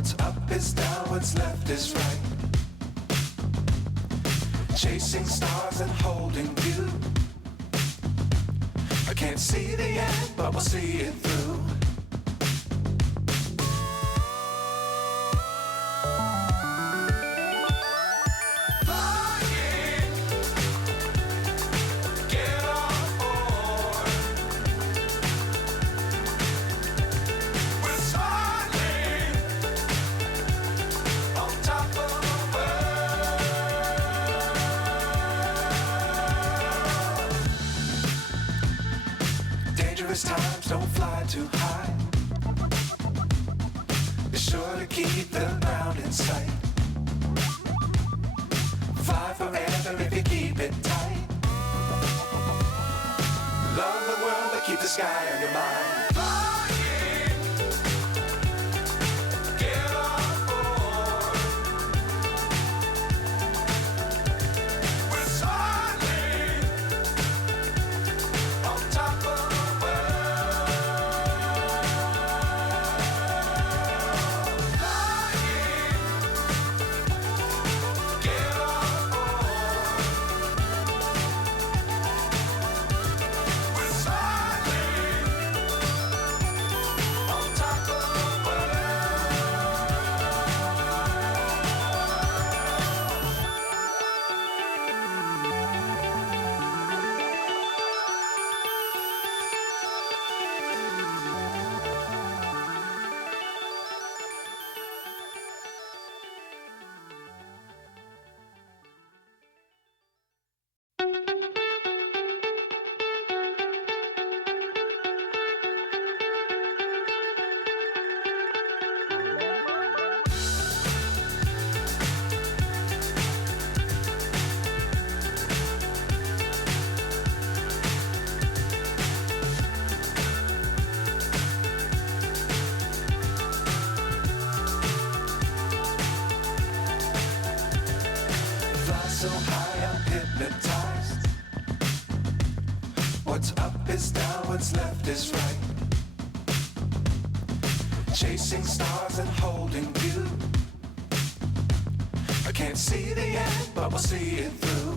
What's up is down, what's left is right. Chasing stars and holding you. I can't see the end, but we'll see it through. Times don't fly too high. Be sure to keep the ground in sight. Fly forever if you keep it tight. Love the world but keep the sky on your mind. So high I'm hypnotized. What's up is down, what's left is right. Chasing stars and holding you. I can't see the end, but we'll see it through.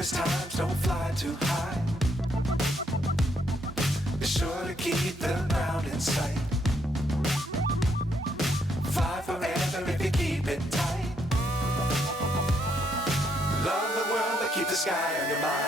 Times don't fly too high. Be sure to keep the ground in sight. Fly forever if you keep it tight. Love the world but keep the sky on your mind.